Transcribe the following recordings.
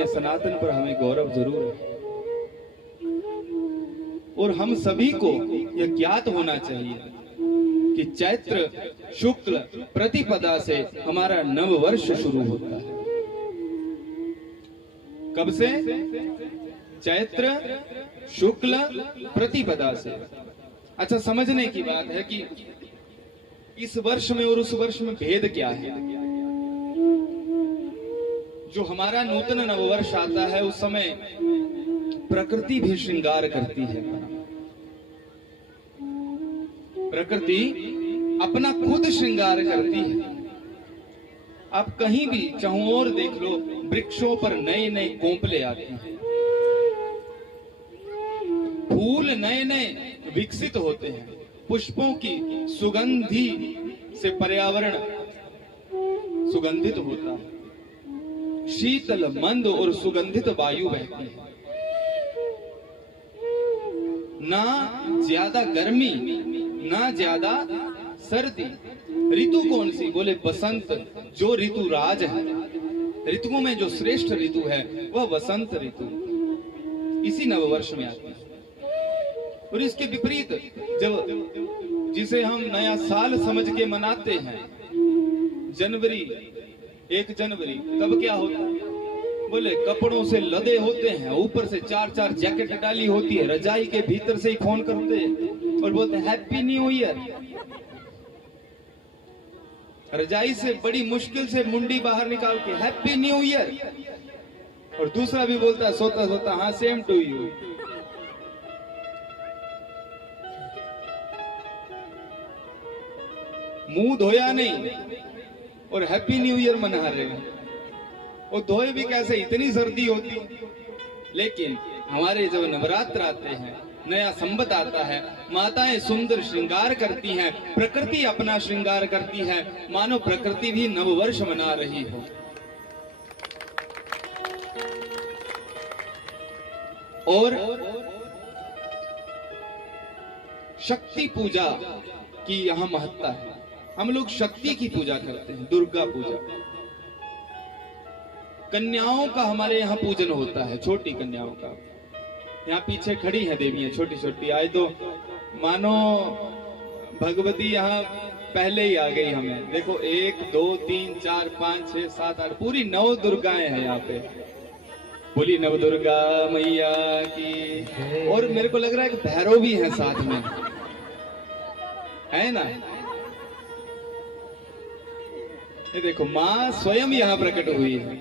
अपने सनातन पर हमें गौरव जरूर है, और हम सभी को यह ज्ञात होना चाहिए कि चैत्र शुक्ल प्रतिपदा से हमारा नव वर्ष शुरू होता है। कब से? चैत्र शुक्ल प्रतिपदा से। अच्छा, समझने की बात है कि इस वर्ष में और उस वर्ष में भेद क्या है। जो हमारा नूतन नववर्ष आता है उस समय प्रकृति भी श्रृंगार करती है। प्रकृति अपना खुद श्रृंगार करती है। आप कहीं भी चाहों और देख लो, वृक्षों पर नए नए कोंपले आते हैं, फूल नए नए विकसित होते हैं, पुष्पों की सुगंधी से पर्यावरण सुगंधित होता है, शीतल मंद और सुगंधित वायु बहती है। ना ज्यादा गर्मी ना ज्यादा सर्दी। ऋतु कौन सी? बोले बसंत, जो ऋतु राज है। ऋतुओं में जो श्रेष्ठ ऋतु है वह वसंत ऋतु इसी नववर्ष में आती है। और इसके विपरीत जब जिसे हम नया साल समझ के मनाते हैं, जनवरी 1 जनवरी, तब क्या होता है? बोले कपड़ों से लदे होते हैं, ऊपर से 4-4 जैकेट डाली होती है, रजाई के भीतर से ही फोन करते हैं और बोलते हैं हैप्पी न्यू ईयर। रजाई से बड़ी मुश्किल से मुंडी बाहर निकाल के हैप्पी न्यू ईयर, और दूसरा भी बोलता है सोता सोता हाँ सेम टू यू। मुंह धोया नहीं और हैप्पी न्यू ईयर मना रहे हैं। और धोए भी कैसे, इतनी सर्दी होती। लेकिन हमारे जब नवरात्र आते हैं, नया संवत आता है, माताएं सुंदर श्रृंगार करती हैं, प्रकृति अपना श्रृंगार करती है, मानो प्रकृति भी नववर्ष मना रही हो। और शक्ति पूजा की यहां महत्ता है। हम लोग शक्ति की पूजा करते हैं, दुर्गा पूजा। कन्याओं का हमारे यहाँ पूजन होता है, छोटी कन्याओं का। यहाँ पीछे खड़ी है देवियां छोटी छोटी। आज तो मानो भगवती यहाँ पहले ही आ गई हमें। देखो 1 2 3 4 5 6 7 8 पूरी 9 दुर्गाएं हैं यहाँ पे। बोली नव दुर्गा मैया की। और मेरे को लग रहा है कि भैरव भी है साथ में, है ना? ये देखो माँ स्वयं यहाँ प्रकट हुई है।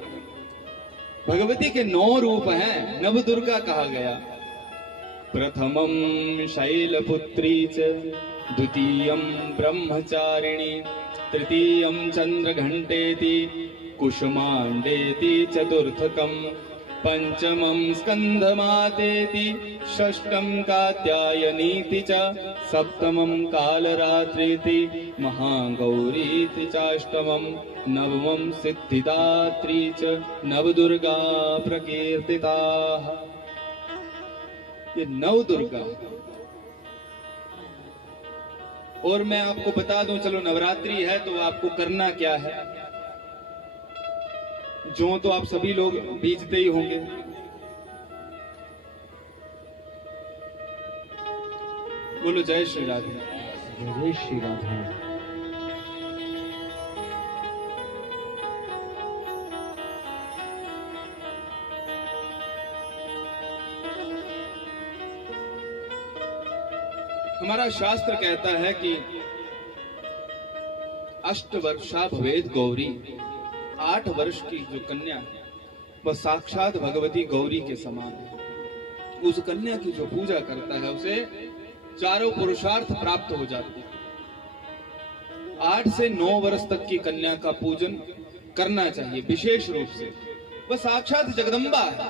भगवती के 9 रूप हैं, नव दुर्गा कहा गया। प्रथमं शैलपुत्री च, द्वितीयं ब्रह्मचारिणी, तृतीयं चंद्रघंटेति, कुसुमांडेति, चतुर्थकं पंचमं स्कंधमातेति, षष्ठं कात्यायनीति च, सप्तमं कालरात्रीति, महागौरीति चाष्टमं, नवमं सिद्धिदात्री च, नवदुर्गा प्रकीर्तिताः। ये 9 दुर्गा। और मैं आपको बता दूं, चलो नवरात्रि है तो आपको करना क्या है। जो तो आप सभी लोग बीजते ही होंगे। बोलो जय श्री राधे। जय श्री राधे। हमारा शास्त्र कहता है कि अष्टवर्षा भवेद गौरी। 8 वर्ष की जो कन्या है वह साक्षात भगवती गौरी के समान है। उस कन्या की जो पूजा करता है उसे चारों पुरुषार्थ प्राप्त हो जाते हैं। 8 से 9 वर्ष तक की कन्या का पूजन करना चाहिए विशेष रूप से। वह साक्षात जगदम्बा है।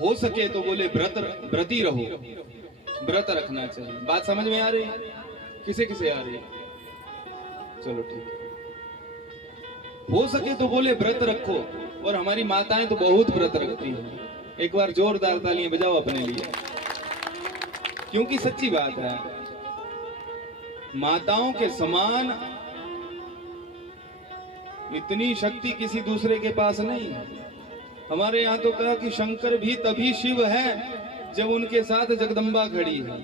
हो सके तो बोले व्रती रहो, व्रत रखना चाहिए। बात समझ में आ रही है? किसे किसे आ रही है? चलो ठीक है। हो सके तो बोले व्रत रखो। और हमारी माताएं तो बहुत व्रत रखती हैं। एक बार जोरदार तालियां बजाओ अपने लिए, क्योंकि सच्ची बात है। माताओं के समान इतनी शक्ति किसी दूसरे के पास नहीं है। हमारे यहाँ तो कहा कि शंकर भी तभी शिव है जब उनके साथ जगदम्बा खड़ी है।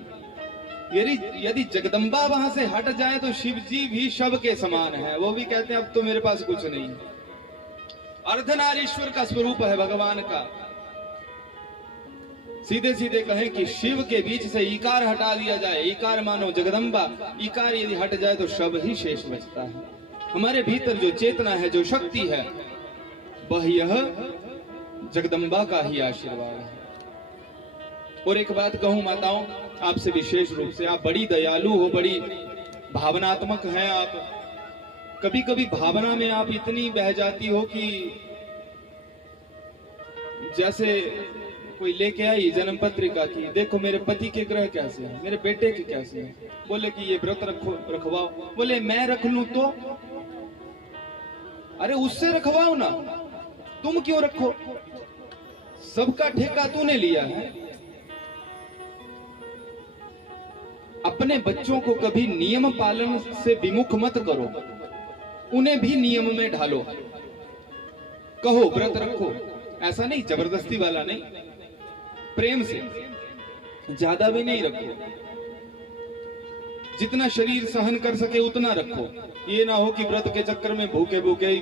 यदि जगदम्बा वहां से हट जाए तो शिव जी भी शव के समान है। वो भी कहते हैं अब तो मेरे पास कुछ नहीं है। अर्धनारीश्वर का स्वरूप है भगवान का। सीधे सीधे कहें कि शिव के बीच से ईकार हटा दिया जाए, ईकार मानो जगदम्बा, ईकार यदि हट जाए तो शव ही शेष बचता है। हमारे भीतर जो चेतना है, जो शक्ति है, वह यह जगदम्बा का ही आशीर्वाद है। और एक बात कहूं माताओं, आपसे विशेष रूप से, आप बड़ी दयालु हो, बड़ी भावनात्मक हैं आप। कभी कभी भावना में आप इतनी बह जाती हो कि जैसे कोई लेके आई जन्म पत्रिका की, देखो मेरे पति के ग्रह कैसे हैं, मेरे बेटे के कैसे हैं। बोले कि ये व्रत रखवाओ। बोले मैं रख लूं तो? अरे उससे रखवाओ ना, तुम क्यों रखो? सबका ठेका तूने लिया है। अपने बच्चों को कभी नियम पालन से विमुख मत करो, उन्हें भी नियम में ढालो। कहो व्रत रखो, ऐसा नहीं, जबरदस्ती वाला नहीं, प्रेम से, ज्यादा भी नहीं रखो। जितना शरीर सहन कर सके उतना रखो। ये ना हो कि व्रत के चक्कर में भूखे भूखे